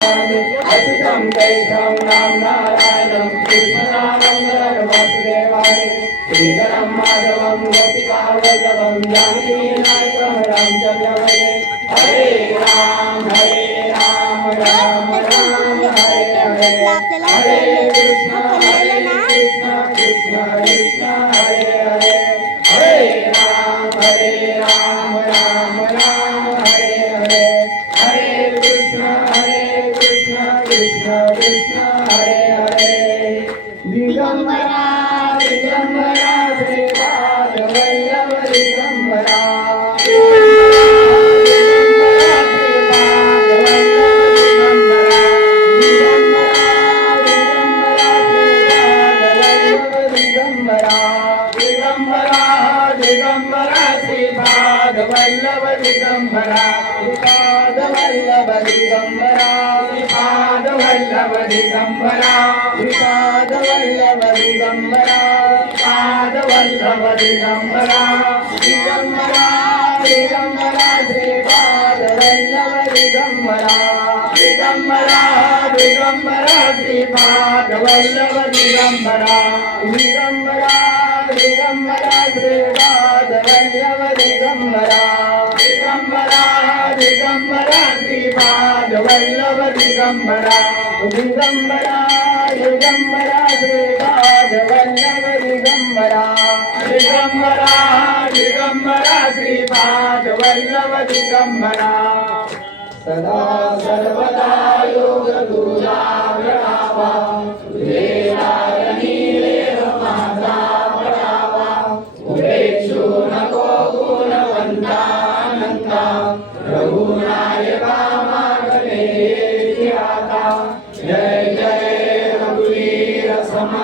अच्युतं केशवं नाम नारायणं कृष्णनामं वासुदेवाय श्रीधरं माधवं गोपिकावल्लभं जानकीनायकं रामचन्द्रं भजे हरे राम राम राम हरे हरे हरे कृष्ण कृष्ण कृष्ण हरे हरे हरे राम राम राम हरे हरे हरे कृष्ण कृष्ण कृष्ण हरे हरे दिगंबरा दिगंबरा श्रीपाद वल्लभ दिगंबरा दिगंबरा श्रीपाद वल्लभ दिगंबरा श्रीपाद वल्लभ दिगंबरा श्रीपाद वल्लभ दिगंबरा श्रीपाद वल्लभ दिगंबरा श्रीपाद वल्लभ दिगंबरा दिगंबरा दिगंबरा श्रीपाद वल्लभ दिगंबरा दिगंबरा दिगंबरा श्रीपाद वल्लभ दिगंबरा दिगंबरा दिगंबरा श्रीपाद वल्लभ दिगंबरा दिगंबरा दिगंबरा श्रीपाद वल्लभ दिगंबरा दिगंबरा दिगंबरा श्रीपाद वल्लभ दिगंबरा दिगंबरा दिगंबरा श्रीपाद वल्लभ दिगंबरा सदा सर्वदा योग तुझा प्रभावा तुझे नारायणी देव माझा पडावा उपेक्षू नको गुणवंता अनंता रघुनायका मागणे आता जय जय रघुवीर समर्थ